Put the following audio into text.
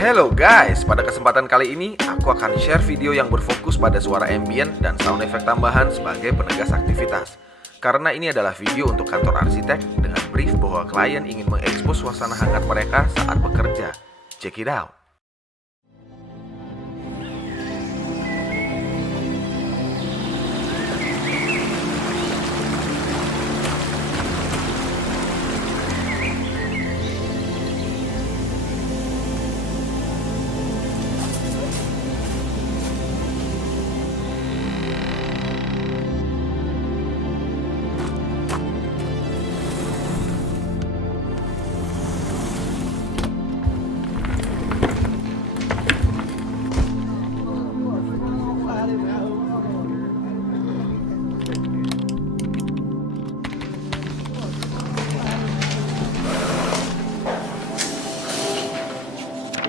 Hello guys, pada kesempatan kali ini aku akan share video yang berfokus pada suara ambient dan sound effect tambahan sebagai penegas aktivitas. Karena ini adalah video untuk kantor arsitek dengan brief bahwa klien ingin mengekspos suasana hangat mereka saat bekerja. Check it out.